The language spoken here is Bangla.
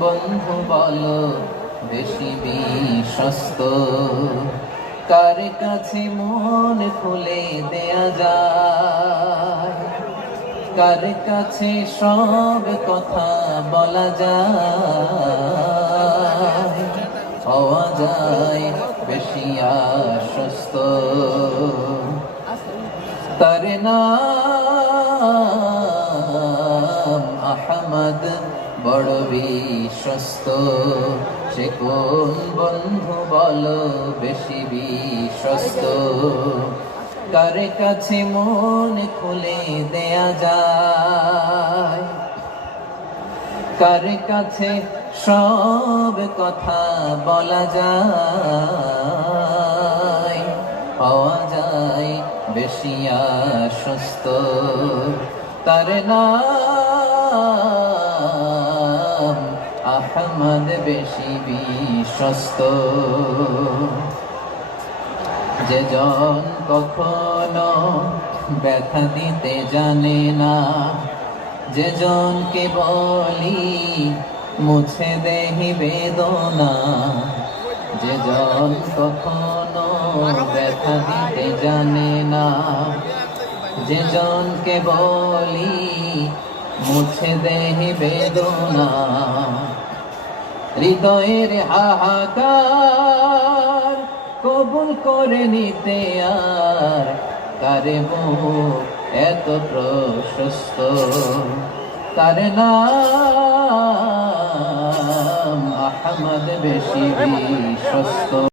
বন্ধু বলো বেশি বিশ্বস্ত? কার কাছে মন খুলে দেয়া যায়? কার কাছে সব কথা বলা যায়? হওয়া যায় বেশি আশ্বস্ত। তার নাম আহমদ, বড় বিশ্বস্ত। সে কোন বন্ধু বলো বেশি বিশ্বস্ত? কার কাছে মন খুলে দেয়া যায়? কার কাছে সব কথা বলা যায়? পাওয়া যায় বেশি আশ্বস্ত। তার নাম আহমদ, বেশি বিশ্বস্ত। যে জন কখনো ব্যথা দিতে জানে না, যে জনকে বলি মুছে দেহি বেদনা, যে জন কখনো ব্যথা দিতে জানে না, যে জনকে বলি মুছে দেহি বেদনা, হৃদয়ের হাহাকার কবুল করে নিতে আর কারে বুক এত প্রশস্ত? তার নাম আহমদ, বেশি বিশ্বস্ত।